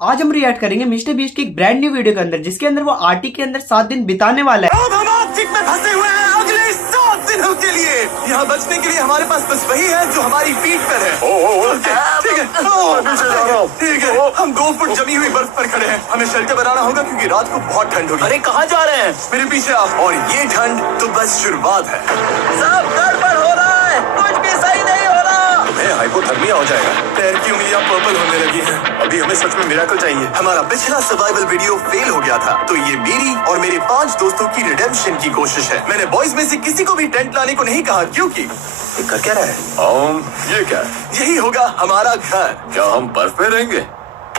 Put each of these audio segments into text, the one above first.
आज हम रिएक्ट करेंगे मिस्टर बीस्ट की एक ब्रांड न्यू वीडियो के अंदर, जिसके अंदर वो आर्टिक के अंदर 7 दिन बिताने वाला है। अब हम आर्टिक में फंसे हुए हैं अगले 7 दिनों के लिए। यहाँ बचने के लिए हमारे पास बस वही है जो हमारी फीट पर है। ठीक है, ठीक है। हम 2 फुट जमी हुई बर्फ पर खड़े हैं। हमें शेल्टर बनाना होगा क्योंकि रात को बहुत ठंड होगी। अरे कहाँ जा रहे हैं? मेरे पीछे आप। और ये ठंड तो बस शुरुआत है। सब गड़बड़ हो रहा है, कुछ भी सही नहीं हो रहा। तुम्हें हाइपोथर्मिया हो जाएगा। पैर की उंगलियां पर्पल होने लगी हैं। अभी हमें सच में मिरेकल चाहिए। हमारा पिछला सर्वाइवल वीडियो फेल हो गया था, तो ये मेरी और मेरे 5 दोस्तों की रिडेम्पशन की कोशिश है। मैंने बॉयज में से किसी को भी टेंट लाने को नहीं कहा, क्योंकि ये कर क्या रहा है? ये क्या है? यही होगा हमारा घर। क्या हम बर्फ में रहेंगे?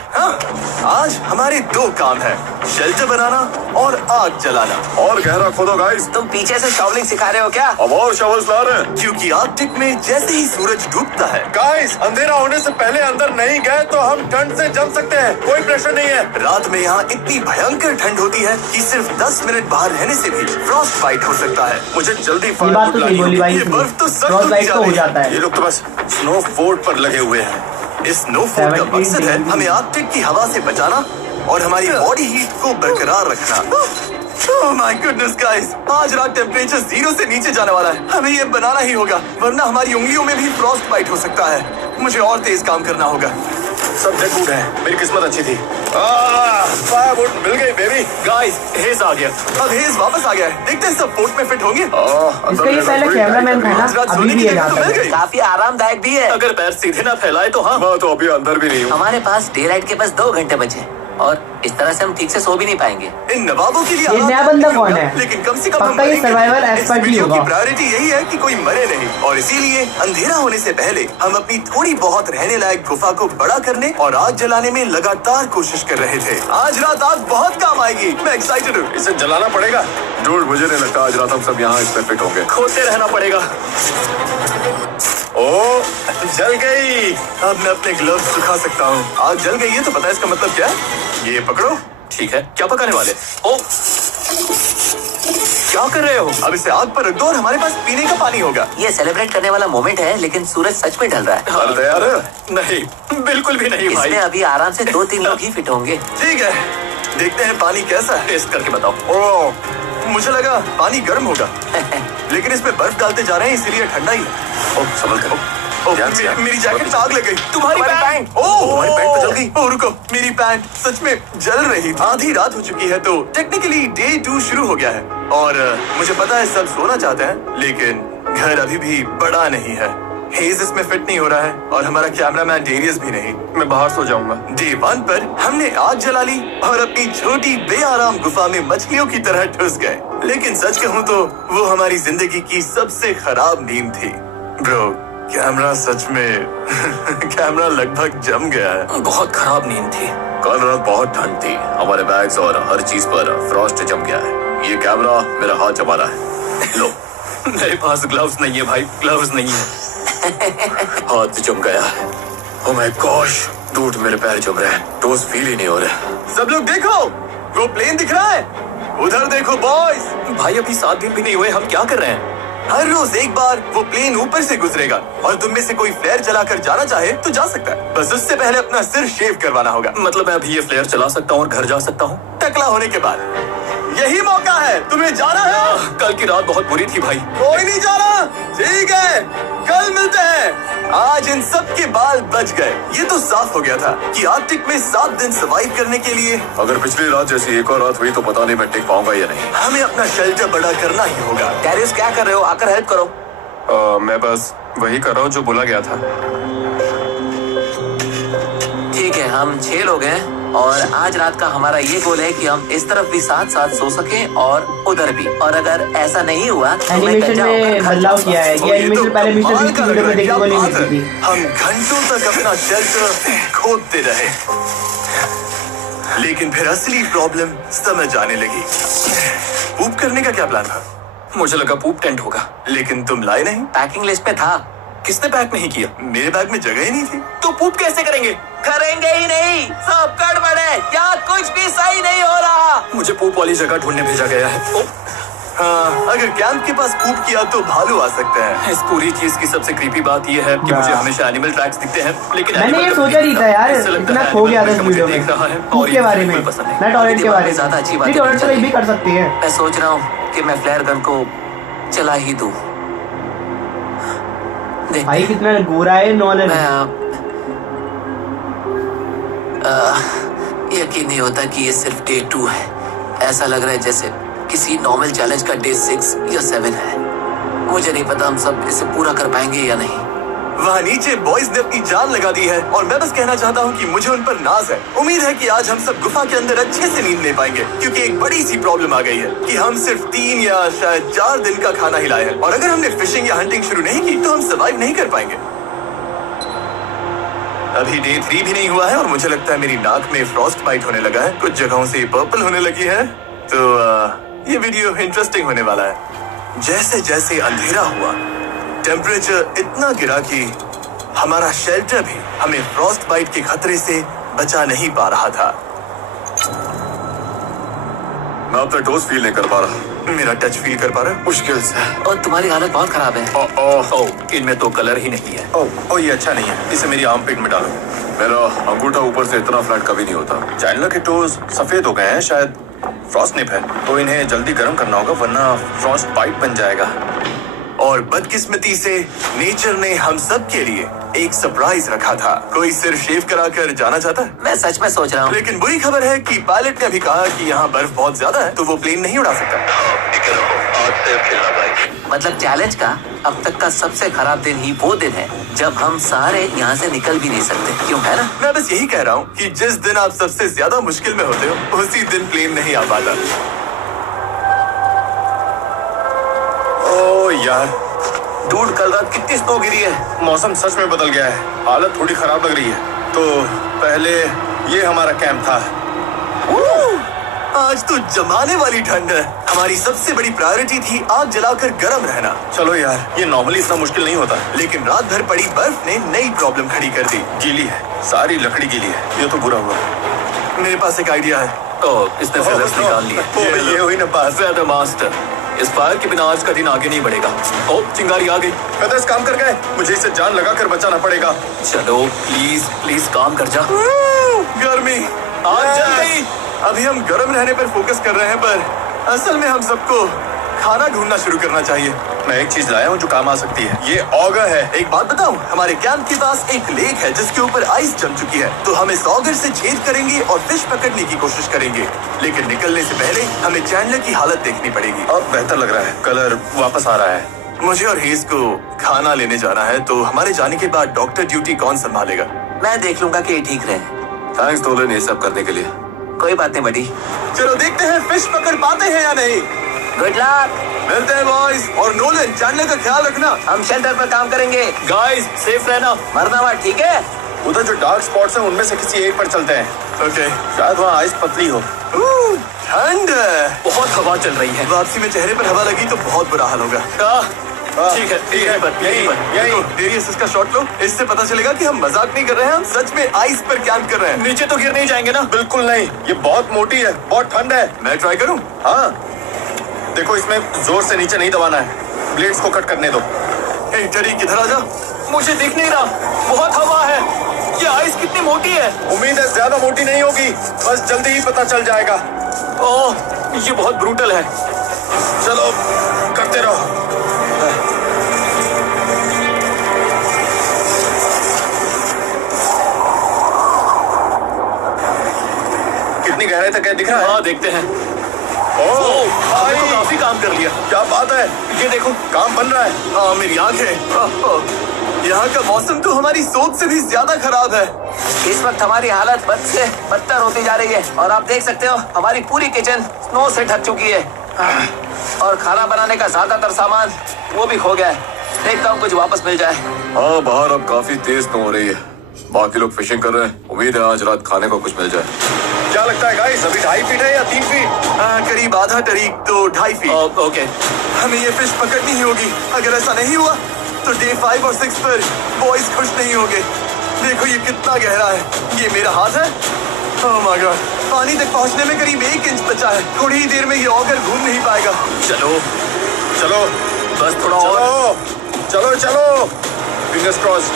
हाँ, आज हमारे 2 काम है, शेल्टर बनाना और आग जलाना। और गहरा खोदो गाइस। तुम पीछे से शॉवलिंग सिखा रहे हो क्या? अब और शवल्स ला रहे हैं। क्योंकि आर्कटिक में जैसे ही सूरज डूबता है, गाइस, अंधेरा होने से पहले अंदर नहीं गए तो हम ठंड से जम सकते हैं। कोई प्रेशर नहीं है। रात में यहाँ इतनी भयंकर ठंड होती है कि सिर्फ 10 मिनट बाहर रहने से भी फ्रॉस्ट बाइट हो सकता है। मुझे जल्दी ये बात तो सही बोली भाई, ये बर्फ तो सख्त फ्रॉस्ट बाइट तो हो है। जाता है। ये लोग तो बस स्नो फोर्ट पर लगे हुए हैं। इस स्नो फोर्ट का मकसद है हमें आर्कटिक की हवा से बचाना और हमारी बॉडी हीट को बरकरार रखना। Oh my goodness guys, आज रात टेम्परेचर 0 से नीचे जाने वाला है। हमें ये बनाना ही होगा, वरना हमारी उंगलियों में भी फ्रॉस्ट बाइट हो सकता है। मुझे और तेज काम करना होगा। सब डेडवुड है। मेरी किस्मत अच्छी थी। फायरवुड मिल गई बेबी। गाइस, हेज आ गया। अब हेज वापस आ गया है। देखते हैं सब फोर्ट में फिट होंगे। इसका ये पहले कैमरामैन था ना, अभी भी ये जाता है। काफी आरामदायक भी है। अगर पैर सीधे ना फैलाए तो हाँ। मैं तो अभी अंदर भी नहीं हूँ। हमारे पास डे लाइट के पास 2 घंटे बचे और इस तरह से हम ठीक से सो भी नहीं पाएंगे। इन नवाबों के लिए ये नया बंदा कौन है? लेकिन कम से कम पक्का ये सर्वाइवल एक्सपर्ट ही होगा। प्रायोरिटी यही है कि कोई मरे नहीं, और इसीलिए अंधेरा होने से पहले हम अपनी थोड़ी बहुत रहने लायक गुफा को बड़ा करने और आग जलाने में लगातार कोशिश कर रहे थे। आज रात आग बहुत काम आएगी। मैं एक्साइटेड हूँ। इसे जलाना पड़ेगा। डूड, मुझे नहीं लगता आज रात हम सब यहाँ इस पे फिट होंगे। खोदते रहना पड़ेगा। ओ, जल गई। अब मैं अपने ग्लव्स सुखा सकता हूँ। आग जल गई है तो पता है इसका मतलब क्या है? ये पकड़ो। ठीक है, क्या पकाने वाले? ओ, क्या कर रहे हो? अब इसे आग पर रख दो और हमारे पास पीने का पानी होगा। ये सेलिब्रेट करने वाला मोमेंट है, लेकिन सूरज सच में ढल रहा है। हाल तैयार है? नहीं, बिल्कुल भी नहीं भाई। इसमें अभी आराम से 2-3 लोग ही फिट होंगे। ठीक है, देखते हैं पानी कैसा है। टेस्ट करके बताओ। ओ, मुझे लगा पानी गर्म होगा, लेकिन इसमें बर्फ डालते जा रहे हैं इसीलिए ठंडा ही है। ओ, संभल कर। मेरी जैकेट में आग लग गई। तुम्हारी पैंट। तुम्हारी पैंट तो जल गई। रुको, मेरी पैंट सच में जल रही। आधी रात हो चुकी है, तो टेक्निकली डे 2 शुरू हो गया है। और मुझे पता है सब सोना चाहते हैं, लेकिन घर अभी भी बड़ा नहीं है। हेज इसमें फिट नहीं हो रहा है और हमारा कैमरामैन डेरियस भी नहीं। मैं बाहर सो जाऊंगा। डे 1 पर हमने आग जला ली और अपनी छोटी बेआराम गुफा में मछलियों की तरह ठुस गए। लेकिन सच कहूँ तो वो हमारी जिंदगी की सबसे खराब नींद थी। ब्रो, कैमरा सच में कैमरा लगभग जम गया है। बहुत खराब नींद थी। कल रात बहुत ठंड थी। हमारे बैग्स और हर चीज पर फ्रॉस्ट जम गया है। ये कैमरा मेरा हाथ जमा रहा है। लो, मेरे पास ग्लव्स नहीं है भाई, ग्लव्स नहीं है। हाथ जम गया है। ओह माय गॉश, डूड, मेरे पैर जम रहे हैं। टोस फील ही नहीं हो रहे। सब लोग देखो, वो प्लेन दिख रहा है। उधर देखो बॉयज। भाई अभी 7 दिन भी नहीं हुए, हम क्या कर रहे हैं? हर रोज एक बार वो प्लेन ऊपर से गुजरेगा और तुम में से कोई फ्लेयर चलाकर जाना चाहे तो जा सकता है। बस उससे पहले अपना सिर शेव करवाना होगा। मतलब मैं अभी ये फ्लेयर चला सकता हूँ और घर जा सकता हूँ टकला होने के बाद। यही मौका है, तुम्हें जाना है। कल की रात बहुत बुरी थी भाई। कोई नहीं जाना। ठीक है, कल मिलते हैं। आज इन सब के बाल बच गए। ये तो साफ हो गया था कि आर्कटिक में 7 दिन सर्वाइव करने के लिए अगर पिछली रात जैसी एक और रात हुई तो पता नहीं मैं टिक पाऊंगा या नहीं। हमें अपना शेल्टर बड़ा करना ही होगा। कैरियस, क्या कर रहे हो? आकर हेल्प करो। मैं बस वही कर रहा हूँ जो बोला गया था। ठीक है, हम 6 लोग हैं और आज रात का हमारा ये गोल है कि हम इस तरफ भी साथ साथ सो सकें और उधर भी। और अगर ऐसा नहीं हुआ तो एनिमेशन में बदलाव किया है। ये एनिमेशन पहले मिस्टर बीस्ट की वीडियो में देखने को नहीं मिलती थी। हम घंटों तक अपना शेल्टर खोदते रहे, लेकिन फिर असली प्रॉब्लम समझ आने लगी। पूप करने का क्या प्लान था? मुझे लगा पूप टेंट होगा, लेकिन तुम लाए नहीं। पैकिंग लिस्ट में था। किसने पैक नहीं किया? मेरे बैग में जगह ही नहीं थी। तो पूप कैसे करेंगे? करेंगे ही नहीं, सब गड़बड़ है। यहाँ कुछ भी सही नहीं हो रहा। मुझे पूप वाली जगह ढूंढने भेजा गया है। हाँ, अगर कैंप के पास कूप किया तो भालू आ सकते हैं। इस पूरी चीज की सबसे क्रीपी बात यह है कि मुझे हमेशा एनिमल ट्रैक्स दिखते हैं, लेकिन मैंने ये animal सोचा नहीं था यार, इससे लगता इतना है खो गया था animal इस मुझे वीडियो में देख रहा है कूप और के ये बारे में, बिल्कुल पसंद नहीं। मैं टॉयलेट के दिमाग बारे में में। ज्यादा अच्छी बातें नहीं, टॉयलेट तो नहीं ये भी कर सकती है। मैं सोच रहा हूँ कि मैं फ्लेयर गन को चला ही दूं। भाई कितना गोरा है नॉलेज। मैं यकीन नहीं होता कि ये सिर्फ डे 2 है। ऐसा लग रहा है जैसे किसी नॉर्मल चैलेंज का डे 6 या 7 है। मुझे नहीं पता हम सब इसे पूरा कर पाएंगे या नहीं। वहाँ नीचे बॉयज ने अपनी जान लगा दी है और मैं बस कहना चाहता हूँ कि मुझे उन पर नाज है। उम्मीद है कि आज हम सब गुफा के अंदर अच्छे से नींद ले पाएंगे, क्योंकि एक बड़ी सी प्रॉब्लम आ गई है कि हम सिर्फ 3 या शायद 4 दिन का खाना ही लाए हैं, और अगर हमने फिशिंग या हंटिंग शुरू नहीं की तो हम सर्वाइव नहीं कर पाएंगे। अभी डे 3 भी नहीं हुआ है और मुझे लगता है मेरी नाक में फ्रॉस्ट बाइट होने लगा है, कुछ जगहों से पर्पल होने लगी है। तो ये वीडियो इंटरेस्टिंग होने वाला है। जैसे जैसे अंधेरा हुआ, टेम्परेचर इतना गिरा कि हमारा शेल्टर भी हमें फ्रॉस्ट बाइट के खतरे से बचा नहीं पा रहा था। मैं अपना टोस फील नहीं कर पा रहा। मेरा टच फील कर पा रहा है? मुश्किल से। और तुम्हारी हालत बहुत खराब है। ओह, इनमें तो कलर ही नहीं है। ओह, ये अच्छा नहीं है, इसे मेरी आर्म पिट में डालो। मेरा अंगूठा ऊपर से इतना फ्लैट कभी नहीं होता। चैंडलर के टोज सफेद हो गए हैं, शायद फ्रॉस्ट निप है, तो इन्हें जल्दी गर्म करना होगा वरना फ्रॉस्ट बाइट बन जाएगा। और बदकिस्मती से नेचर ने हम सब के लिए एक सरप्राइज रखा था। कोई सिर शेव कराकर जाना चाहता है? मैं सच में सोच रहा हूँ। लेकिन बुरी खबर है कि पायलट ने अभी कहा कि यहाँ बर्फ बहुत ज्यादा है, तो वो प्लेन नहीं उड़ा सकता। मतलब चैलेंज का अब तक का सबसे खराब दिन ही वो दिन है जब हम सारे यहाँ से निकल भी नहीं सकते, क्यों है ना? मैं बस यही कह रहा हूँ कि जिस दिन आप सबसे ज्यादा मुश्किल में होते हो उसी दिन प्लेन नहीं आ पाता। ओ यार, डूड, कल रात कितनी स्नो गिरी है। मौसम सच में बदल गया है, हालत थोड़ी खराब लग रही है। तो पहले ये हमारा कैंप था। आज तो जमाने वाली ठंड है। हमारी सबसे बड़ी प्रायोरिटी थी आग जलाकर गर्म रहना। चलो यार, ये नॉर्मली इतना मुश्किल नहीं होता, लेकिन रात भर पड़ी बर्फ ने नई प्रॉब्लम खड़ी कर दी। गीली है, सारी लकड़ी गीली है। ये तो बुरा हुआ। मेरे पास एक आइडिया है। ओह, इसने फेदर्स निकाल लिए। ये हुई ना पास। फेदर मास्टर, इस फायर के बिना आज का दिन आगे नहीं बढ़ेगा। ओह, चिंगारी आ गई। फेदर्स काम कर गए, मुझे इसे जान लगा कर बचाना पड़ेगा। चलो प्लीज प्लीज काम कर जा। गर्मी आज जल गई। अभी हम गर्म रहने पर फोकस कर रहे हैं, पर असल में हम सबको खाना ढूंढना शुरू करना चाहिए। मैं एक चीज लाया हूँ जो काम आ सकती है। ये ऑगर है। एक बात बताऊँ, हमारे कैंप के पास एक लेक है जिसके ऊपर आइस जम चुकी है, तो हम इस ऑगर से छेद करेंगे और फिश पकड़ने की कोशिश करेंगे। लेकिन निकलने से पहले हमें चैंडलर की हालत देखनी पड़ेगी। अब बेहतर लग रहा है, कलर वापस आ रहा है। मुझे और हेज को खाना लेने जाना है, तो हमारे जाने के बाद डॉक्टर ड्यूटी कौन संभालेगा? मैं देख लूंगा कि ये ठीक रहे। थैंक्स नोलन ये सब करने के लिए। कोई बात नहीं बड़ी। चलो देखते हैं फिश पकड़ पाते हैं या नहीं। Good luck. मिलते हैं बॉयज। और नोलन, चैंडलर का ख्याल रखना। हम शेल्टर पर काम करेंगे। गाइस, सेफ रहना। मरना हुआ ठीक है। उधर जो डार्क स्पॉट्स हैं उनमें से किसी एक पर चलते हैं। ओके, शायद वहाँ आइस पतली हो। ठंड है, बहुत हवा चल रही है। वापसी में चेहरे पर हवा लगी तो बहुत बुरा हाल होगा। ठीक है, यहीं पर। यही डेरियस, इसका शॉट लो। इससे पता चलेगा कि हम मजाक नहीं कर रहे हैं, हम सच में आइस पर कैंप कर रहे हैं। नीचे तो गिर नहीं जाएंगे ना? बिल्कुल नहीं, ये बहुत मोटी है, बहुत ठंड है। मैं ट्राई करूं? हाँ, देखो इसमें जोर से नीचे नहीं दबाना है, ब्लेड्स को कट करने दो। टरी किधर आ जा। मुझे दिख नहीं रहा, बहुत हवा है। ये आइस कितनी मोटी है? उम्मीद है ज्यादा मोटी नहीं होगी, बस जल्दी ही पता चल जाएगा। ओह, ये बहुत ब्रूटल है। चलो करते रहो। कितनी गहराई तक है दिख रहा है? हाँ, देखते हैं। ओह भाई, तो काफी काम कर लिया। क्या बात है, ये देखो, काम बन रहा है। हाँ, मेरी आंखें। यहाँ का मौसम तो हमारी सोच से भी ज्यादा खराब है। इस वक्त हमारी हालत बद से बदतर होती जा रही है और आप देख सकते हो हमारी पूरी किचन स्नो से ढक चुकी है और खाना बनाने का ज्यादातर सामान वो भी खो गया है। देखता हूँ कुछ वापस मिल जाए। हाँ, बाहर अब काफी तेज स्नो हो रही है। बाकी लोग फिशिंग कर रहे हैं। उम्मीद है आज रात खाने को कुछ मिल जाए। क्या लगता है गाइस, अभी 2.5 फीट है या 3 फीट? करीब आधा टरीक तो 2.5 फीट। ओके, हमें ये फिश पकड़नी ही होगी। अगर ऐसा नहीं हुआ तो डे 5 और 6 पर बॉयज खुश नहीं होंगे। देखो ये कितना गहरा है। ये मेरा हाथ है, ओह माय गॉड, पानी तक पहुंचने में करीब 1 इंच बचा है। थोड़ी ही देर में ये ऑगर घूम नहीं पाएगा। चलो चलो बस थोड़ा और। चलो चलो चलो, फिंगर्स क्रॉस।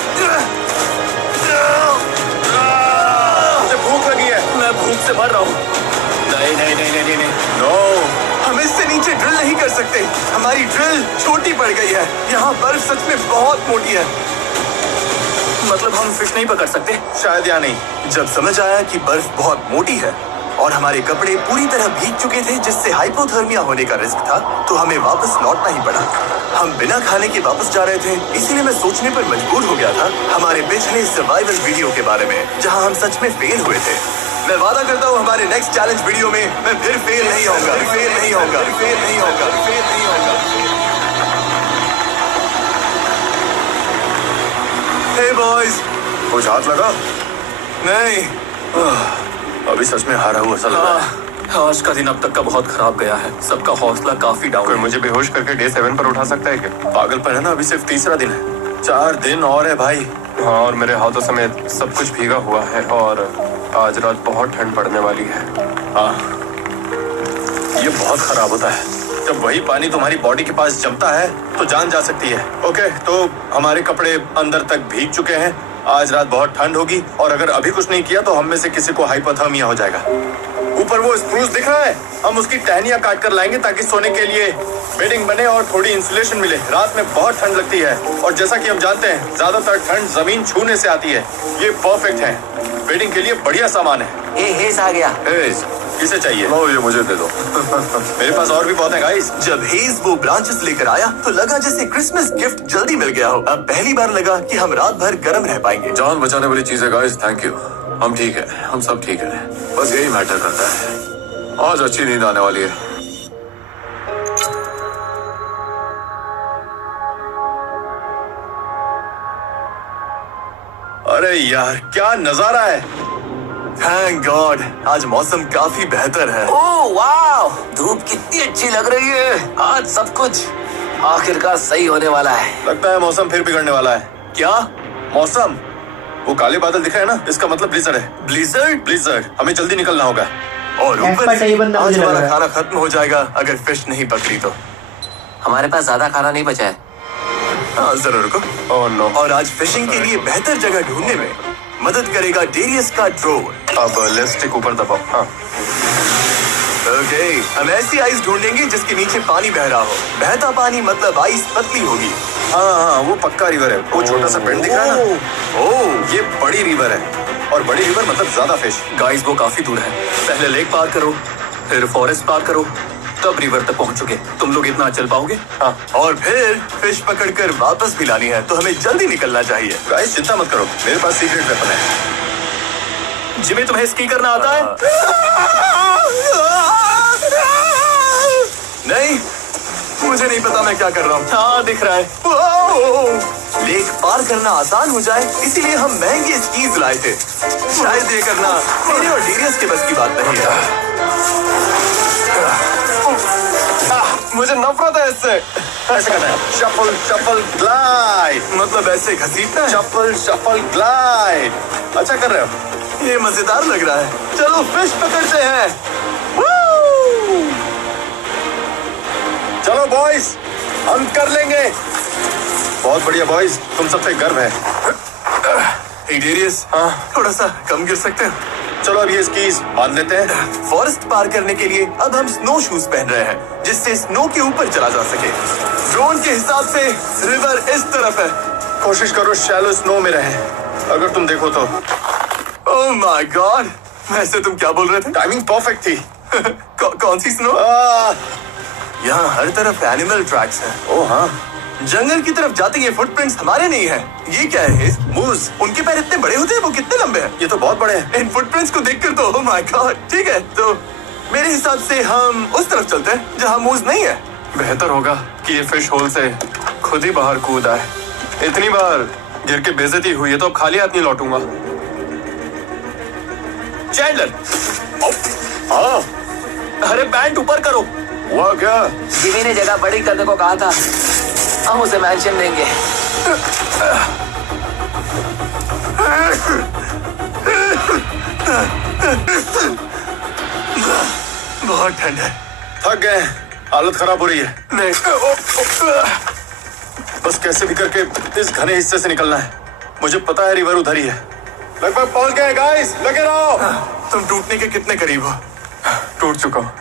मुझे भूख लगी है। मैं भूख से मर रहा हूँ। नहीं नहीं नहीं नहीं नहीं नो, हम इससे नीचे ड्रिल नहीं कर सकते। हमारी ड्रिल छोटी पड़ गई है। यहाँ बर्फ सच में बहुत मोटी है। मतलब हम फिश नहीं पकड़ सकते? शायद या नहीं। जब समझ आया कि बर्फ बहुत मोटी है और हमारे कपड़े पूरी तरह भीग चुके थे, जिससे हाइपोथर्मिया होने का रिस्क था, तो हमें वापस लौटना ही पड़ा। हम बिना खाने के वापस जा रहे थे, इसीलिए मैं सोचने पर मजबूर हो गया था हमारे पिछले सर्वाइवल वीडियो के बारे में, जहां हम सच में फेल हुए थे। मैं वादा करता हूँ हमारे नेक्स्ट चैलेंज वीडियो में मैं फिर फेल नहीं होऊंगा, फिर फेल नहीं होऊंगा, फिर फेल नहीं होऊंगा, फिर फेल नहीं होऊंगा। हे बॉयज, कुछ हाथ लगा? नहीं, अभी सच में हारा हुआ सा लग रहा है। आज का दिन अब तक का बहुत खराब गया है। सबका हौसला काफी डाउन कोई है। मुझे बेहोश करके डे 7 पर उठा सकता है क्या? पागलपन है ना, अभी सिर्फ तीसरा दिन है। 4 दिन और है भाई। हाँ, और मेरे हाथों समेत सब कुछ भीगा हुआ है और आज रात बहुत ठंड पड़ने वाली है। हाँ, ये बहुत खराब होता है जब वही पानी तुम्हारी बॉडी के पास जमता है तो जान जा सकती है। ओके, तो हमारे कपड़े अंदर तक भीग चुके हैं। आज रात बहुत ठंड होगी और अगर अभी कुछ नहीं किया तो हम में से किसी को हाइपोथर्मिया हो जाएगा। ऊपर वो स्प्रूस दिख रहा है, हम उसकी टहनियां काट कर लाएंगे ताकि सोने के लिए बेडिंग बने और थोड़ी इंसुलेशन मिले। रात में बहुत ठंड लगती है और जैसा कि हम जानते हैं ज्यादातर ठंड जमीन छूने से आती है। ये परफेक्ट है, बेडिंग के लिए बढ़िया सामान है। ये हेस आ गया। हेज, किसे चाहिए? लो, ये मुझे दे दो। मेरे पास और भी बहुत है गाइस। जब हेज वो ब्रांचेस लेकर आया तो लगा जैसे क्रिसमस गिफ्ट जल्दी मिल गया हो। अब पहली बार लगा कि हम रात भर गर्म रह पाएंगे। जान बचाने वाली चीज है गाइस, थैंक यू। हम ठीक है, हम सब ठीक है, बस यही मैटर करता है। आज अच्छी नींद आने वाली है। अरे यार, क्या नजारा है। थैंक गॉड, आज मौसम काफी बेहतर है। ओह वाह, धूप कितनी अच्छी लग रही है। आज सब कुछ आखिरकार सही होने वाला है। लगता है मौसम फिर बिगड़ने वाला है। क्या? मौसम? वो काले बादल दिख रहे हैं ना, इसका मतलब ब्लिजर्ड है। ब्लिजर्ड? ब्लिजर्ड, हमें जल्दी निकलना होगा। और ऊपर एक्सपर्ट है ये से बंदा, आज मुझे लग हमारा रहा है। खाना खत्म हो जाएगा अगर फिश नहीं पकड़ी तो। हमारे पास ज्यादा खाना नहीं बचा है। हाँ, जरूर को। Oh no. और आज फिशिंग के लिए बेहतर जगह ढूंढने में मदद करेगा डेरियस का ड्रोन। अब लेफ्ट स्टिक ऊपर दबाओ। हाँ, ओके, हम ऐसी आइस ढूंढेंगे जिसके नीचे पानी बह रहा हो। बहता पानी मतलब आइस पतली होगी। हाँ हाँ, वो पक्का रिवर है। वो छोटा सा पेड़ दिख रहा है ना, ओह, ये बड़ी रिवर है। और बड़ी रिवर मतलब ज्यादा फिश। गाइस, वो काफी दूर है। पहले लेक पार करो, फिर फॉरेस्ट पार करो, तब रिवर तक पहुंचोगे। तुम लोग इतना चल पाओगे? हाँ और फिर फिश पकड़कर वापस भी लानी है, तो हमें जल्दी निकलना चाहिए। गाइस, चिंता मत करो, मेरे पास सीक्रेट वेपन है। जिमी, तुम्हें स्की करना आता है? नहीं, मुझे नहीं पता मैं क्या कर रहा हूँ। हाँ, दिख रहा है। ओह! लेक पार करना आसान हो जाए इसीलिए हम महंगे स्कीज लाए थे। शायद ये करना मेरे और डेरियस के बस की बात नहीं है। मुझे नफरत है इससे। ऐसे करना है, शफल शफल ग्लाइड। मतलब ऐसे घसीटना है। Shuffle shuffle glide. अच्छा कर रहे हो। ये मजेदार लग रहा है। चलो फिश पकड़ते हैं। चलो बॉयज, हम कर लेंगे। बहुत बढ़िया बॉयज, तुम सब पे गर्व है। हे डेरियस, हाँ? थोड़ा सा कम गिर सकते हैं? चलो अब ये स्कीज बांध लेते हैं। फॉरेस्ट पार करने के लिए अब हम स्नो शूज पहन रहे हैं जिससे स्नो के ऊपर चला जा सके। ड्रोन के हिसाब से रिवर इस तरफ है। कोशिश करो शैलो स्नो में रहे। अगर तुम देखो तो। ओह माय गॉड, वैसे तुम क्या बोल रहे थे? टाइमिंग परफेक्ट थी। कौन सी स्नो? यहाँ हर तरफ एनिमल ट्रैक्स हैं। ओह हाँ, जंगल की तरफ जाते ये फुटप्रिंट्स हमारे नहीं है। ये क्या है? मूज। उनके पैर इतने बड़े होते हैं, वो कितने लंबे हैं? ये तो बहुत बड़े हैं। इन फुटप्रिंट्स को देखकर तो ओह माय गॉड। ठीक है, तो मेरे हिसाब से हम उस तरफ चलते हैं जहाँ मूज नहीं है। बेहतर होगा कि ये फिश होल से खुद ही बाहर कूद आए। इतनी बार गिर के बेइज्जती हुई है तो अब खाली हाथ नहीं लौटूंगा। चैंडलर, हाँ, अरे बैंड ऊपर करो। हुआ क्या? जिमी ने जगह बड़ी करने को कहा था, हम उसे मेंशन देंगे। बहुत ठंड है। थक गए, हालत खराब हो रही है। नहीं, बस कैसे भी करके इस घने हिस्से से निकलना है। मुझे पता है रिवर उधर ही है। लगभग पहुंच गए गाइस, लगे रहो। तुम टूटने के कितने करीब हो? टूट चुका हूँ।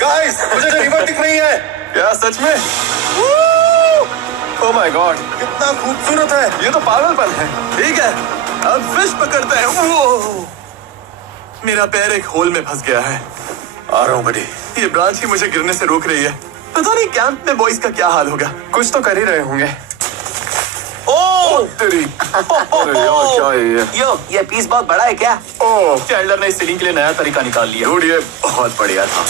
गाइस, मुझे रिवर दिख रही है। क्या सच में? ओह माय गॉड, कितना खूबसूरत है। ये तो पागलपन है। ठीक है, अब फिश पकड़ते हैं। वो मेरा पैर एक होल में फंस गया है। आ रहा हूँ बड़ी। ये ब्रांच ही मुझे गिरने से रोक रही है। पता नहीं कैंप में बॉयज का क्या हाल होगा। कुछ तो कर ही रहे होंगे। ओह तेरी, अरे यार क्या है ये? यो, ये पीस बहुत बड़ा है क्या? ओह, चैंडलर ने सीलिंग के लिए नया तरीका निकाल लिया। डूड, ये बहुत बढ़िया था।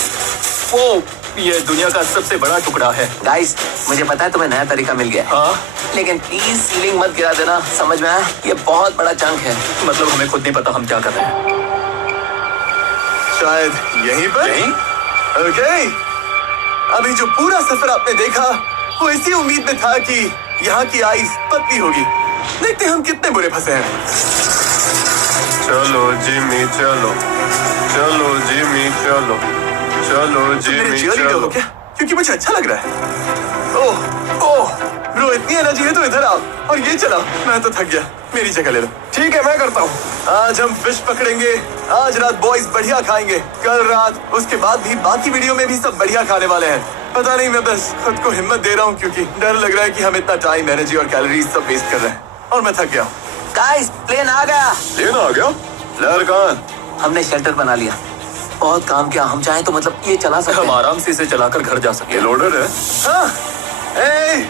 ओह, ये दुनिया का सबसे बड़ा टुकड़ा है। गाइस, मुझे पता है तुम्हें नया तरीका मिल गया। हाँ, लेकिन प्लीज सीलिंग मत गिरा देना, समझ में आया? ये बहुत बड़ा चंक है। मतलब हमें खुद नहीं पता हम क्या कर रहे हैं। शायद यहीं पर। ओके, अभी जो पूरा सफर आपने देखा वो इसी उम्मीद में था कि यहाँ की आइस पतली होगी। देखते हम कितने बुरे फंसे हैं। चलो जिमी चलो, चलो जिमी चलो, चलो मेरे जिमी cheerleader हो चलो। क्या? क्योंकि मुझे अच्छा लग रहा है। ओह ब्रो, इतनी एनर्जी है तो इधर आओ और ये चलाओ। मैं तो थक गया, मेरी जगह ले लो। ठीक है, मैं करता हूँ। आज हम फिश पकड़ेंगे। आज रात बॉयज बढ़िया खाएंगे। कल रात, उसके बाद भी बाकी वीडियो में भी सब बढ़िया खाने वाले हैं। पता नहीं, मैं बस खुद को हिम्मत दे रहा हूँ क्योंकि डर लग रहा है कि हम इतना टाइम, एनर्जी और कैलोरीज सब वेस्ट कर रहे हैं और मैं थक गया हूँ। गाइस, प्लेन आ गया। लेना आ गया? लहर कहाँ? हमने शेल्टर बना लिया। बहुत काम किया। हम चाहें तो मतलब ये चला सकते हम हैं। आराम से इसे चलाकर घर जा सकते ये लोडर है? हाँ, ए,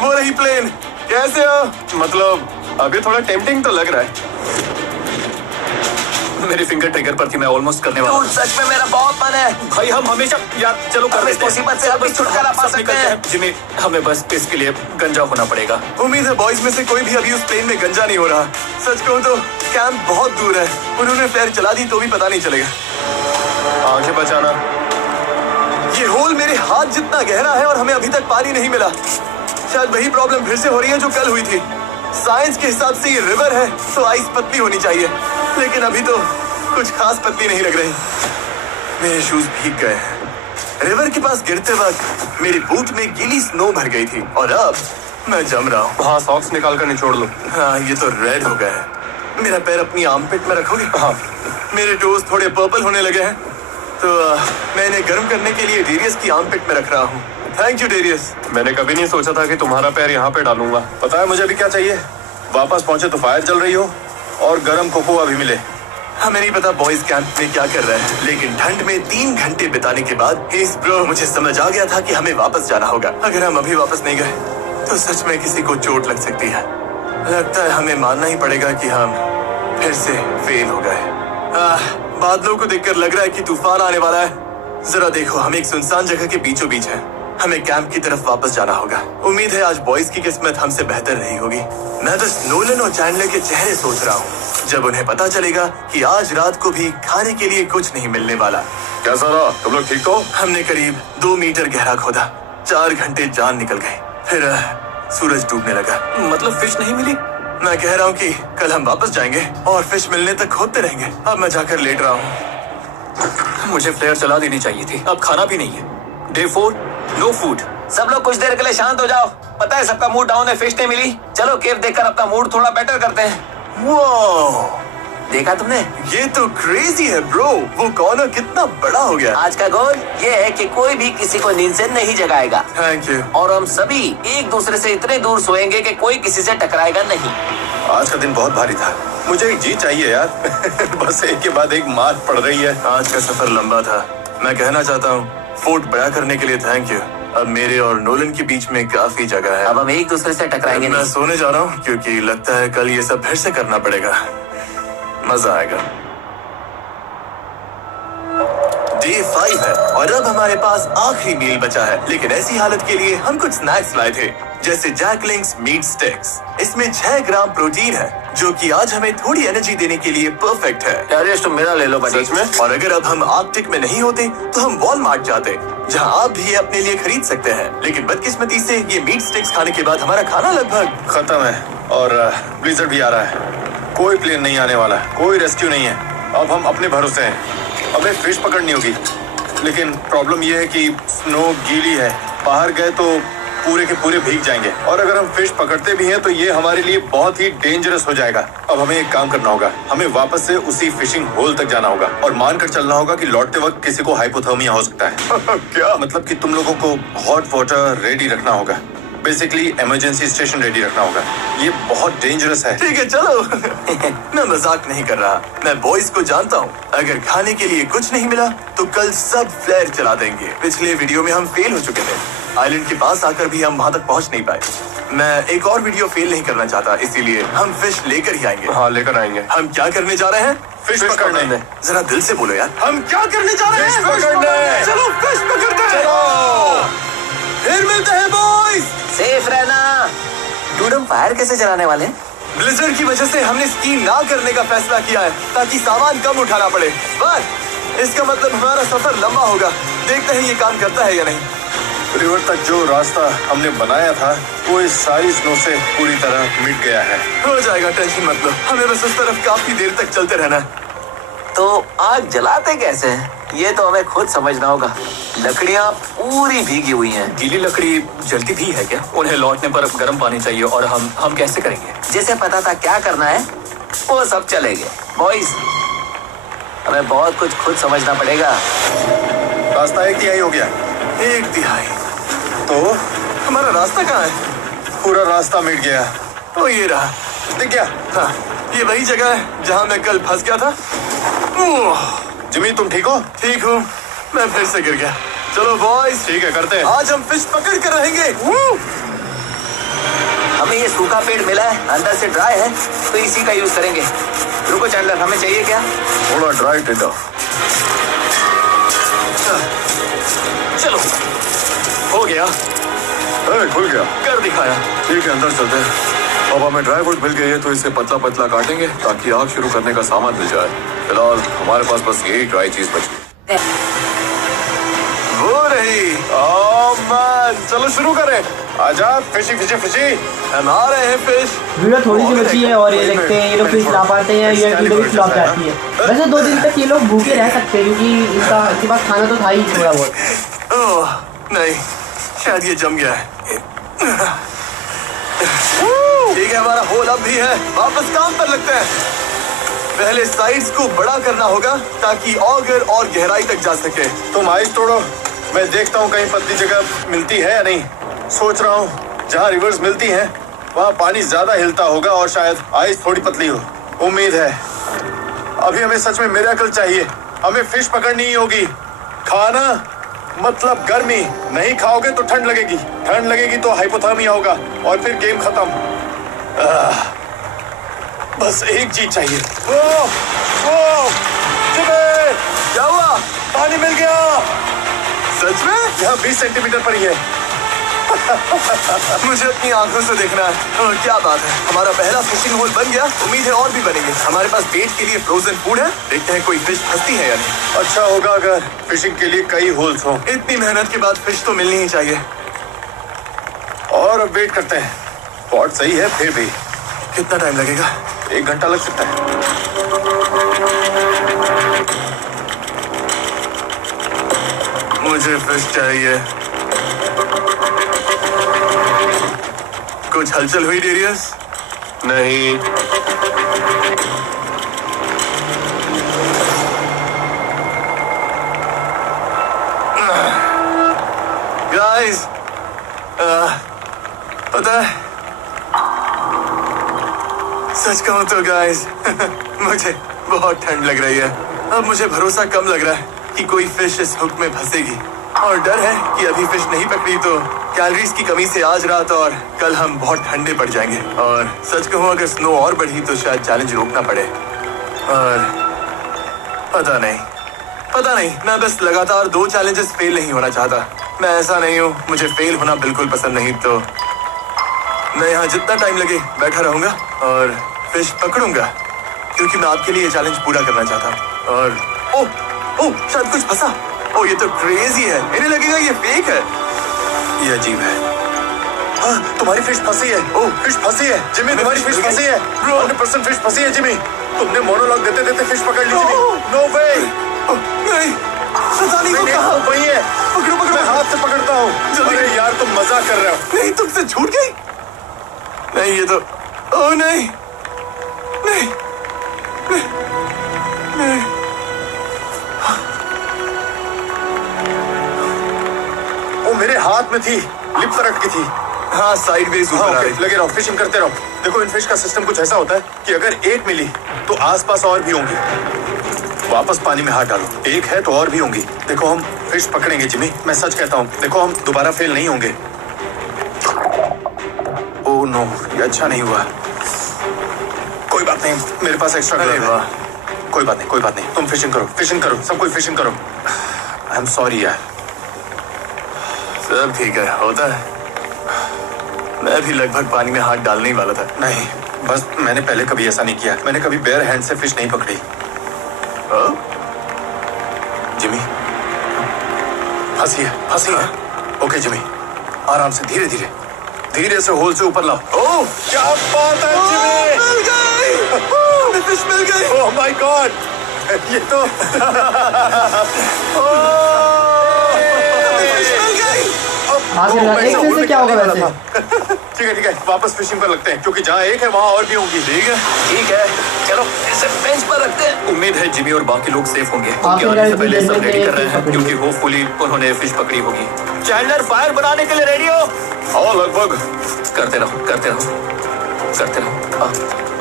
वो रही प्लेन। कैसे हो? मतलब अभी थोड़ा टेम्पटिंग तो लग रहा है। हैं। मेरी फिंगर ट्रिगर पर थी, मैं ऑलमोस्ट करने वाला Dude, सच में मेरा बहुत मन है। भाई हम हमेशा यार चलो कर हम इस देते हैं। मुसीबत से अभी छुटकारा पा सब सकते निकलते हैं। जिमी, हमें बस इसके लिए गंजा होना पड़ेगा। उम्मीद है बॉयज में से कोई भी अभी उस प्लेन में गंजा नहीं हो रहा। सच कहूँ तो कैंप बहुत दूर है। उन्होंने फ्लेयर चला दी तो भी पता नहीं चलेगा। आंखें बचाना। ये होल मेरे हाथ जितना गहरा है और हमें अभी तक पानी नहीं मिला। शायद वही प्रॉब्लम फिर से हो रही है जो कल हुई थी। साइंस के हिसाब से ये रिवर है तो आइस पतली होनी चाहिए, लेकिन अभी तो कुछ खास पतली नहीं लग रही। मेरे शूज भीग गए हैं। रिवर के पास गिरते वक्त मेरी बूट में गीली स्नो भर गई थी और अब मैं जम रहा हूँ। हाँ, सॉक्स निकाल कर निचोड़ लो। हाँ, ये तो रेड हो गया है। मेरा पैर अपनी आर्मपिट में रखोगे? हाँ। मेरे टोज थोड़े पर्पल होने लगे हैं तो मैं इन्हें गर्म करने के लिए डेरियस की आर्मपिट में रख रहा हूँ। Thank you Darius. मैंने कभी नहीं सोचा था कि तुम्हारा पैर यहाँ पे डालूंगा। पता है मुझे अभी क्या चाहिए? वापस पहुंचे तो फायर चल रही हो और गर्म कोकोआ भी मिले। हमें नहीं पता बॉयज कैंप में क्या कर रहे हैं, लेकिन ठंड में 3 घंटे बिताने के बाद इस ब्रो मुझे समझ आ गया था कि हमें वापस जाना होगा। अगर हम अभी वापस नहीं गए तो सच में किसी को चोट लग सकती है। लगता है हमें मानना ही पड़ेगा कि हम फिर से फेल हो गए। बादलों को देखकर लग रहा है कि तूफान आने वाला है। जरा देखो, हम एक सुनसान जगह के बीचों बीच हैं। हमें कैंप की तरफ वापस जाना होगा। उम्मीद है आज बॉयज की किस्मत हमसे बेहतर रही होगी। मैं बस नोलन और चैंडलर के चेहरे सोच रहा हूँ जब उन्हें पता चलेगा कि आज रात को भी खाने के लिए कुछ नहीं मिलने वाला। कैसा रहा? तुम लोग ठीक हो? हमने करीब 2 मीटर गहरा खोदा। 4 घंटे जान निकल गए। फिर सूरज डूबने लगा। मतलब फिश नहीं मिली? मैं कह रहा हूँ कि कल हम वापस जाएंगे और फिश मिलने तक खोदते रहेंगे। अब मैं जाकर लेट रहा हूँ। मुझे फ्लेयर चला देनी चाहिए थी। अब खाना भी नहीं है। Day 4, no food। सब लोग कुछ देर के लिए शांत हो जाओ। पता है सबका मूड डाउन है, फिश नहीं मिली। चलो केव देखकर अपना मूड थोड़ा बेटर करते हैं। वो देखा तुमने? ये तो क्रेजी है ब्रो। वो कॉर्नर कितना बड़ा हो गया। आज का गोल ये है कि कोई भी किसी को नींद से नहीं जगाएगा थैंक यू। और हम सभी एक दूसरे से इतने दूर सोएंगे कि कोई किसी से टकराएगा नहीं। आज का दिन बहुत भारी था। मुझे एक जीत चाहिए यार। बस एक के बाद एक मार पड़ रही है। आज का सफर लंबा था। मैं कहना चाहता हूँ फोर्ट बड़ा करने के लिए थैंक यू। अब मेरे और नोलन के बीच में काफी जगह है। अब हम एक दूसरे से टकराएंगे मैं नहीं। सोने जा रहा हूँ क्योंकि लगता है कल ये सब फिर से करना पड़ेगा। मजा आएगा। Day 5 है और अब हमारे पास आखिरी मील बचा है, लेकिन ऐसी हालत के लिए हम कुछ स्नैक्स लाए थे जैसे जैकलिंग्स मीट स्टिक्स। इसमें 6 ग्राम प्रोटीन है जो कि आज हमें थोड़ी एनर्जी देने के लिए परफेक्ट है। यार तुम मेरा ले लो बड़ी। सच में? और अगर अब हम आर्कटिक में नहीं होते तो हम वॉलमार्ट जाते, जहां आप भी ये अपने लिए खरीद सकते हैं। लेकिन बदकिस्मती से ये मीट स्टिक्स खाने के बाद हमारा खाना लगभग खत्म है और ब्लिज़र्ड भी आ रहा है। कोई प्लेन नहीं आने वाला, कोई रेस्क्यू नहीं है। अब हम अपने भरोसे हैं। हमें फिश पकड़नी होगी, लेकिन प्रॉब्लम यह है कि स्नो गीली है। बाहर गए तो पूरे के पूरे भीग जाएंगे, और अगर हम फिश पकड़ते भी हैं तो ये हमारे लिए बहुत ही डेंजरस हो जाएगा। अब हमें एक काम करना होगा, हमें वापस से उसी फिशिंग होल तक जाना होगा और मानकर चलना होगा कि लौटते वक्त किसी को हाइपोथर्मिया हो सकता है। क्या मतलब कि तुम लोगों को हॉट वाटर रेडी रखना होगा, बेसिकली इमरजेंसी स्टेशन रेडी रखना होगा। ये बहुत डेंजरस है। ठीक है चलो। मैं मजाक नहीं कर रहा, मैं बॉयज को जानता हूँ। अगर खाने के लिए कुछ नहीं मिला तो कल सब फ्लेयर चला देंगे। पिछले वीडियो में हम फेल हो चुके थे, आइलैंड के पास आकर भी हम वहाँ तक पहुँच नहीं पाए। मैं एक और वीडियो फेल नहीं करना चाहता, इसीलिए हम फिश लेकर ही आएंगे। हाँ, लेकर आएंगे। हम क्या करने जा रहे हैं? फिश पकड़ने। जरा दिल से बोलो यार, हम क्या करने जा रहे हैं? फिश पकड़ने। चलो फिश पकड़ते हैं। फिर मिलते हैं बॉयज। सेफ रहना। डूड, हम फायर कैसे जलाने वाले हैं? ब्लिजर्ड की वजह से हमने स्की ना करने का फैसला किया है ताकि सामान कम उठाना पड़े। बस इसका मतलब हमारा सफर लंबा होगा। देखते हैं ये काम करता है या नहीं। रिवर तक जो रास्ता हमने बनाया था वो इस सारी स्नो से पूरी तरह मिट गया है। हो जाएगा, टेंशन मत लो। हमें बस उस तरफ काफी देर तक चलते रहना है। तो आग जलाते कैसे हैं? ये तो हमें खुद समझना होगा। लकड़ियाँ पूरी भीगी हुई हैं। गीली लकड़ी जलती भी है क्या? उन्हें लौटने पर गर्म पानी चाहिए, और हम कैसे करेंगे? जिसे पता था क्या करना है वो सब चलेंगे। बॉयज, हमें बहुत कुछ खुद समझना पड़ेगा। रास्ता 1/3 हो गया। 1/3 तो हमारा रास्ता कहाँ है? पूरा रास्ता मिट गया। ओ ये रहा। दिख गया? हाँ, ये वही जगह है जहाँ मैं कल फंस गया था। ओह, जिमी, तुम ठीक हो? ठीक हूँ, मैं फिर से गिर गया। चलो बॉयज, ठीक है, करते हैं। आज हम फिश पकड़ कर रहेंगे। हमें ये सूखा पेड़ मिला है, अंदर से ड्राई है, तो इसी का यूज करेंगे। रुको चैंडलर, हमें चाहिए क्या? थोड़ा ड्राई टिंडर। चलो, हो गया। खुल गया। कर दिखाया। ठीक है, अंदर चलते हैं। अब हमें ड्राई वुड मिल गई है तो इसे पतला पतला काटेंगे ताकि आग शुरू करने का सामान मिल जाए। फिलहाल हमारे पास बस यही ड्राई चीज बची। हो रही। चलो शुरू करें। आजा, फिशी फिशी फिशी। हम आ रहे हैं फिश। वीडियो थोड़ी सी बची है और ये देखते हैं ये लोग फिश ला पाते हैं, ये वीडियो भी फ्लॉप जाती है। वैसे 2 दिन तक ये लोग भूखे रह सकते हैं क्योंकि इनके पास खाना तो था ही थोड़ा बहुत। ओह नहीं, शायद ये जम गया है। ठीक है, हमारा होल अब भी है। वापस काम पर लगते हैं। पहले साइड्स को बड़ा करना होगा ताकि ऑगर और गहराई तक जा सके। तुम आइस तोड़ो, मैं देखता हूँ कहीं पतली जगह मिलती है या नहीं। सोच रहा हूँ जहाँ रिवर्स मिलती हैं वहाँ पानी ज्यादा हिलता होगा और शायद आइस थोड़ी पतली हो। उम्मीद है। अभी हमें सच में मिरेकल चाहिए। हमें फिश पकड़नी ही होगी। खाना मतलब गर्मी। नहीं खाओगे तो ठंड लगेगी, ठंड लगेगी तो हाइपोथर्मिया होगा और फिर गेम खत्म। बस एक चीज चाहिए। क्या हुआ? पानी मिल गया। सच में? यहाँ 20 सेंटीमीटर पर ही है। मुझे अपनी आंखों से देखना है। क्या बात है, हमारा पहला फिशिंग होल बन गया। उम्मीद है और भी बनेंगे। हमारे पास पेट के लिए फ्रोजन फूड है। देखते हैं कोई फिश फंसती है या नहीं। अच्छा होगा अगर फिशिंग के लिए कई होल्स हों। इतनी मेहनत के बाद फिश तो मिलनी ही चाहिए। और अब वेट करते हैं। स्पॉट सही है, फिर भी कितना टाइम लगेगा? 1 घंटा लग सकता है। मुझे फिश चाहिए। कुछ हलचल हुई डेरियस? नहीं। गाइस, पता है, सच कहूं तो गाइस मुझे बहुत ठंड लग रही है। अब मुझे भरोसा कम लग रहा है कि कोई फिश इस हुक में फंसेगी, और डर है कि अभी फिश नहीं पकड़ी तो कैलोरीज की कमी से आज रात और कल हम बहुत ठंडे पड़ जाएंगे। और सच कहूं, अगर स्नो और बढ़ी तो शायद चैलेंज रोकना पड़े। और पता नहीं, मैं बस लगातार 2 चैलेंजेस फेल नहीं होना चाहता। मैं ऐसा नहीं हूँ, मुझे फेल होना बिल्कुल पसंद नहीं। तो मैं यहाँ जितना टाइम लगे बैठा रहूंगा और फिश पकड़ूंगा, क्योंकि मैं आपके लिए ये चैलेंज पूरा करना चाहता हूँ। और ओह शायद कुछ फंसा। ओह ये तो क्रेजी है, इन्हें लगेगा ये फेक है। ये अजीब है। हाँ, तुम्हारी फिश फंसी है। ओह, फिश फंसी है जिमी, तुम्हारी फिश फंसी है। 100% फिश फंसी है जिमी। तुमने मोनोलॉग देते देते फिश पकड़ ली जिमी। नो वे। नहीं, पता नहीं वो कहाँ। वही है। पकड़ो पकड़ो, मैं हाथ से पकड़ता हूँ। अरे यार, तुम मजाक कर रहे हो। नहीं, तुमसे छूट गई। नहीं, ये तो, ओह नहीं नहीं नहीं, नहीं। वो मेरे हाथ में थी, लिप पर अटकी थी। हाँ, साइडवेज ऊपर आ ओके, गई। लगे रहो, फिशिंग करते रहो। देखो, इन फिश का सिस्टम कुछ ऐसा होता है कि अगर एक मिली तो आसपास और भी होंगी। वापस पानी में हाथ डालो, एक है तो और भी होंगी। देखो, हम फिश पकड़ेंगे जिमी, मैं सच कहता हूँ। देखो, हम दोबारा फेल नहीं होंगे। ओह नो, ये अच्छा नहीं हुआ। कोई बात नहीं, मेरे पास एक्स्ट्रा अरे ग्लव है। वाह। कोई बात नहीं, कोई बात नहीं। तुम फिशिंग करो, सब कोई फिशिंग करो। आई एम सॉरी यार। सब ठीक है, होता है। मैं भी लगभग पानी में हाथ डालने ही वाला था। नहीं, बस मैंने पहले कभी ऐसा नहीं किया। मैंने कभी बेयर हैंड से फिश नहीं पकड़ी। जिमी, फंसी है। ओके जिमी, आराम से, धीरे धीरे से होल से ऊपर लाओ। ओह, क्या बात है जिमी! मिल गई, हमें फिश मिल गई। ओह माय गॉड, ये तो फिश मिल गई। आखिर मैं एक होल से में क्या होगा डालने वाला वैसे? था। ठीक है, वापस फिशिंग पर लगते हैं, क्योंकि जहाँ एक है वहाँ और भी होंगी। ठीक है। ठीक है, चलो इसे बेंच पर रखते हैं। उम्मीद है जिमी और बाकी लोग सेफ होंगे। उनके आखिर आने से यार, पहले सब जिमी रेडी ने कर रहे हैं, फिश पकड़ी। क्योंकि होपफुली उन्होंने फिश पकड़ी होगी। चैंडलर, फायर बनाने के लिए रेडी हो? हाँ, लगभग। करते रहो।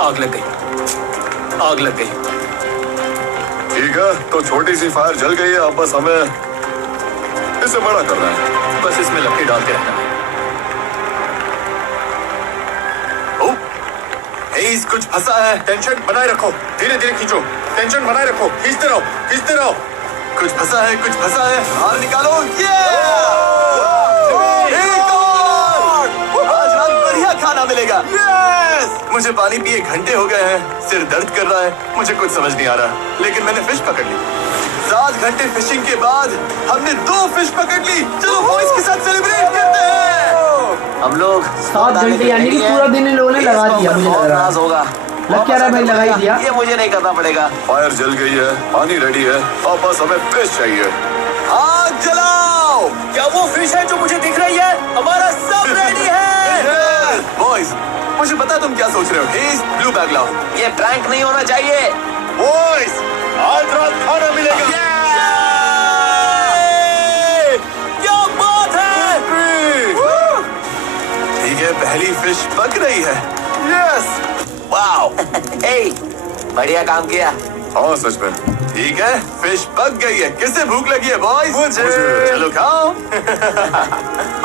आग लग गई। ठीक है, तो छोटी सी फायर जल गई है। अब बस हमें इसे बड़ा करना है। बस इसमें लकड़ी डालते रहना है। हेइस, कुछ फंसा है। टेंशन बनाए रखो, धीरे खींचो। टेंशन बनाए रखो, खींचते रहो। कुछ फंसा है। बाहर निकालो। ये आज रात बढ़िया खाना मिलेगा। मुझे पानी पिए घंटे हो गए हैं, सिर दर्द कर रहा है। मुझे कुछ समझ नहीं आ रहा, लेकिन मैंने फिश पकड़ ली। 7 घंटे फिशिंग के बाद हमने 2 फिश पकड़ ली। चलो बॉयज के साथ सेलिब्रेट करते हैं। हम लोग 7 घंटे, यानी कि पूरा दिन इन लोगों ने लगा दिया। मुझे लग रहा नाज होगा। लग क्या रहा है भाई, लगा ही दिया। ये मुझे नहीं करना पड़ेगा। फायर जल गई है, पानी रेडी है। अब बस हमें फिश चाहिए। आग जलाओ। क्या वो फिश है जो मुझे दिख रही है? हमारा सब रेडी है। बॉयज, मुझे पता तुम क्या सोच रहे हो। हेइस, ब्लू बैग लाओ। ये प्रैंक नहीं होना चाहिए। बॉयज, आज रात खाना मिलेगा। क्या बात है! ठीक है, पहली फिश पक रही है। Yes, wow! हे, बढ़िया काम किया। हाँ, सच में। ठीक है, फिश पक गई है। किसे भूख लगी है बॉयज? मुझे। चलो खाओ।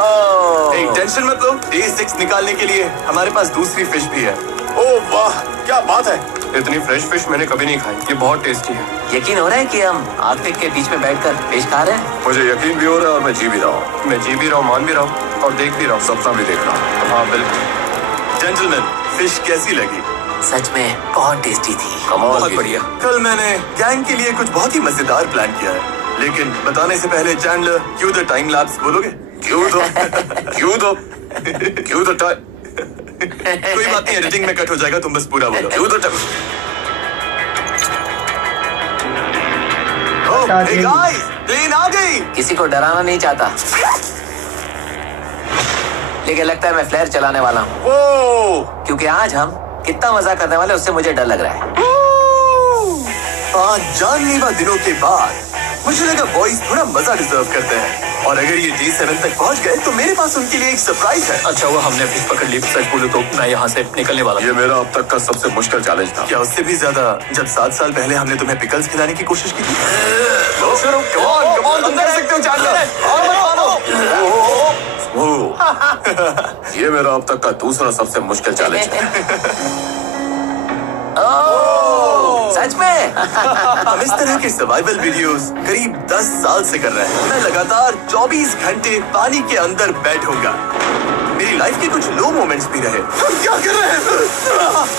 ओह, एक टेंशन मत लो, डे 6 निकालने के लिए हमारे पास दूसरी फिश भी है। ओह वाह, क्या बात है! इतनी फ्रेश फिश मैंने कभी नहीं खाई। ये बहुत टेस्टी है। यकीन हो रहा है कि हम आर्कटिक के बीच में बैठकर फिश खा रहे हैं? मुझे यकीन भी हो रहा है और मैं जी भी रहा हूँ। मैं जी भी रहा हूँ, मान भी रहा हूँ और देख भी रहा हूँ। सपना भी देख रहा हूँ। हाँ, बिल्कुल। जेंटलमैन, फिश कैसी लगी? सच में बहुत टेस्टी थी। बहुत बढ़िया। कल मैंने गैंग के लिए कुछ बहुत ही मजेदार प्लान किया है, लेकिन बताने से पहले चैंडलर, क्यों द टाइम लैप्स बोलोगे? क्यों दो टाइम। कोई बात नहीं, एडिटिंग में कट हो जाएगा, तुम बस पूरा बोलो। क्यों दो टाइम। हे गाइस, प्लेन आ गई। किसी को डराना नहीं चाहता, लेकिन लगता है मैं फ्लेयर चलाने वाला हूँ, वो क्योंकि आज हम कितना मजा करने वाले उससे मुझे डर लग रहा है। 5 जानलेवा दिनों के बाद मुझे लगा बॉयज थोड़ा मजा डिजर्व करते हैं, और अगर ये डे 7 तक पहुंच गए तो मेरे पास उनके लिए एक सरप्राइज है। अच्छा हुआ हमने फिश पकड़ ली। सच बोलूं तो मैं यहाँ से निकलने वाला ये मेरा अब तक का सबसे मुश्किल चैलेंज था। क्या उससे भी ज्यादा जब 7 साल पहले हमने तुम्हें पिकल्स खिलाने की कोशिश की थी? कम ऑन, तुम कर सकते हो चैंडलर। और मत मानो। ओह, ये मेरा अब तक का दूसरा सबसे मुश्किल चैलेंज है। सच में? हम इस तरह के सर्वाइवल वीडियोस करीब 10 साल से कर रहे हैं। मैं लगातार 24 घंटे पानी के अंदर बैठूंगा। मेरी लाइफ के कुछ लो मोमेंट्स भी रहे। हम क्या कर रहे हैं?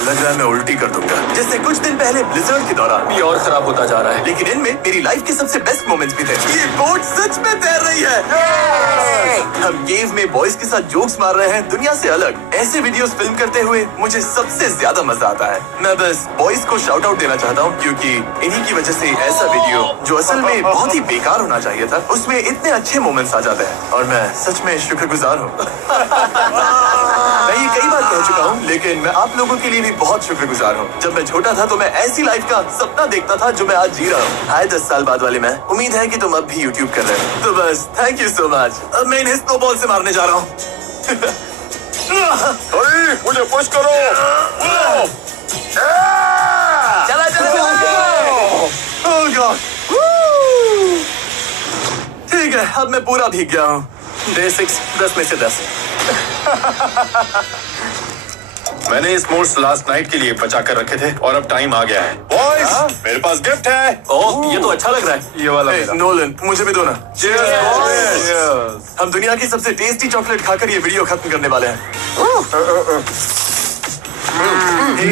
लग रहा है मैं उल्टी कर दूंगा, जैसे कुछ दिन पहले ब्लिजर्ड के दौरान। ये और खराब होता जा रहा है। लेकिन इनमें मेरी लाइफ के सबसे बेस्ट मोमेंट्स भी थे। ये बोट सच में तैर रही है। हम केव में बॉयज के साथ जोक्स मार रहे हैं, दुनिया से अलग। ऐसे वीडियोस फिल्म करते हुए मुझे सबसे ज्यादा मजा आता है। मैं बस बॉयज को शाउट आउट देना चाहता हूँ, क्योंकि इन्हीं की वजह से ऐसा वीडियो जो असल में बहुत ही बेकार होना चाहिए था, उसमें इतने अच्छे मोमेंट्स आ जाते हैं, और मैं सच में शुक्रगुजार हूँ। मैं ये कई बार कह चुका हूँ, लेकिन मैं आप लोगों के लिए भी बहुत शुक्रगुजार हूँ। जब मैं छोटा था तो मैं ऐसी लाइफ का सपना देखता था जो मैं आज जी रहा हूँ। हाय 10 साल बाद वाले मैं। उम्मीद है कि तुम अब भी यूट्यूब कर रहे हो, तो बस थैंक यू सो मच। अब मैं इन्हें स्नोबॉल से मारने जा रहा हूँ। मुझे पुश करो। चला चला Oh God! ठीक है, अब मैं पूरा भीग गया हूँ। डे 6 10 में से 10। मैंने इस मोड्स लास्ट नाइट के लिए बचा कर रखे थे और अब टाइम आ गया है। बॉयज, मेरे पास गिफ्ट है। ओह, ये तो अच्छा लग रहा है। ये वाला Hey, मेरा। नोलन, मुझे भी दो ना। Cheers. हम दुनिया की सबसे टेस्टी चॉकलेट खाकर ये वीडियो खत्म करने वाले हैं।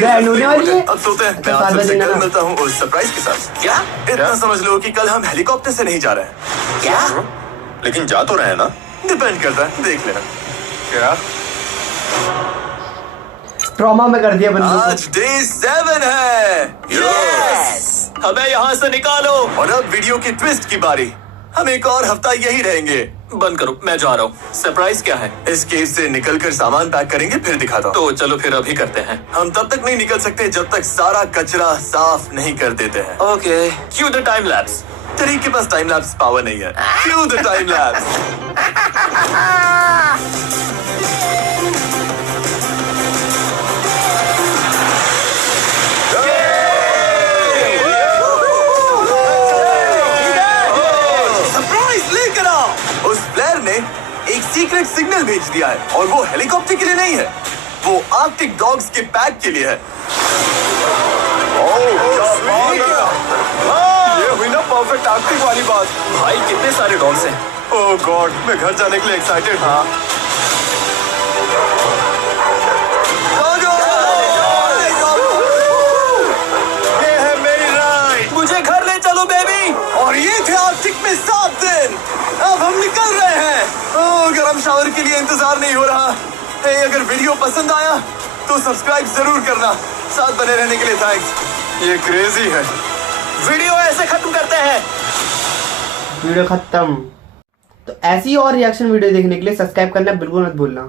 बैंड होने वाली है। अब सोते हैं। मैं तो आप सादा सबसे देना कल ना। मिलता हूँ उस सरप्राइज के साथ। क्या इतना समझ लो कि कल हम हेलीकॉप्टर से नहीं जा रहे हैं। क्या लेकिन जा तो रहे हैं ना? डिपेंड करता है, देख लेना। क्या? ट्रॉमा में कर दिया बंदे आज डे 7 है। यस हमें यहाँ से निकालो। और अब वीडियो की ट्विस्ट की बारी। हम एक और हफ्ता यही रहेंगे। बंद करो, मैं जा रहा हूँ। सरप्राइज क्या है? इस केव से निकलकर सामान पैक करेंगे, फिर दिखाता हूँ। तो चलो फिर अभी करते हैं। हम तब तक नहीं निकल सकते जब तक सारा कचरा साफ नहीं कर देते हैं। Okay Q the time lapse. तेरी के पास टाइम लैप्स पावर नहीं है। क्यों द टाइम लैप्स? सरप्राइज लेकर आओ। उस प्लेयर ने एक सीक्रेट सिग्नल भेज दिया है, और वो हेलीकॉप्टर के लिए नहीं है, वो आर्कटिक डॉग्स के पैक के लिए है। ये हुई ना परफेक्ट आर्कटिक वाली बात। भाई कितने सारे डॉग्स हैं। ओह गॉड, मैं घर जाने के लिए एक्साइटेड था। ये है मेरी राइड। मुझे घर ले चलो बेबी। और ये थे आर्कटिक में 7 दिन। अब हम निकल रहे हैं। ओह, गरम शावर के लिए इंतजार नहीं हो रहा। हे, अगर वीडियो पसंद आया तो सब्सक्राइब जरूर करना। साथ बने रहने के लिए थैंक्स। ये क्रेजी है। वीडियो ऐसे खत्म करते हैं। वीडियो खत्म। तो ऐसी और रिएक्शन वीडियो देखने के लिए सब्सक्राइब करना बिल्कुल मत भूलना।